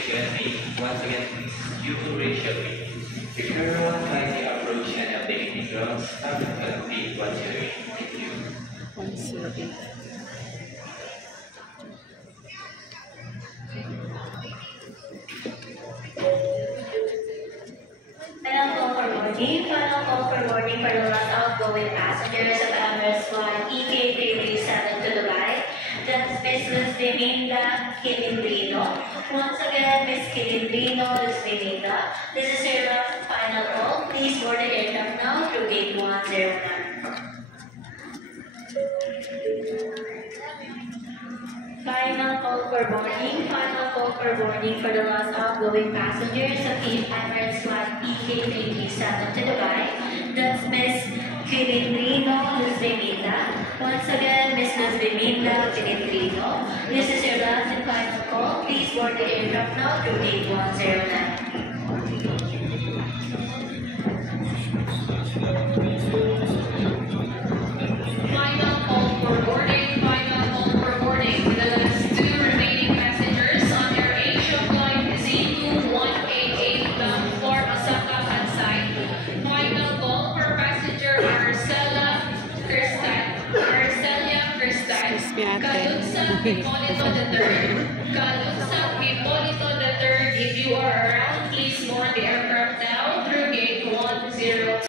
station once again due to racial hate. If everyone kindly approach and update the grounds, staff will be 108. Thank you. 108. Final call for boarding for the last outgoing passengers of Emirates Flight EK337 to Dubai. That's Miss Luz Belinda Kilindrino. Once again, Miss Kilindrino, Luz Belinda. This is your last and final call. Please board the aircraft now through gate 109. Final call for boarding. Final call for boarding for the last outgoing passengers of Emirates Flight EK337 to Dubai. That's Miss Kilindrino, Luz Belinda. Once again, Miss Luz Belinda Kilindrino. This is your last and final call. Please board the aircraft now through gate 109. Kalunsang Hipolito III. Kalunsang Hipolito III. If you are around, please board the aircraft now through gate 10.